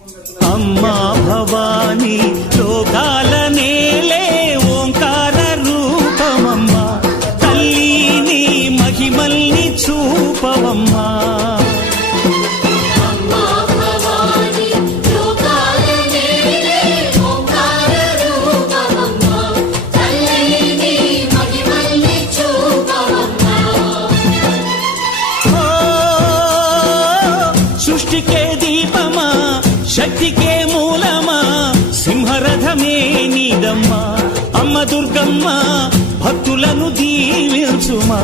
అమ్మా భవానీ లోకాల నేలే ఓంకార రూపమమ్మా, తల్లి నీ మహిమల్ని చూపవమ్మా. సృష్టికే దీపమా, శక్తికే మూలమా, సింహరథమే నీదమ్మా. అమ్మ దుర్గమ్మ భక్తులను దీవించుమా.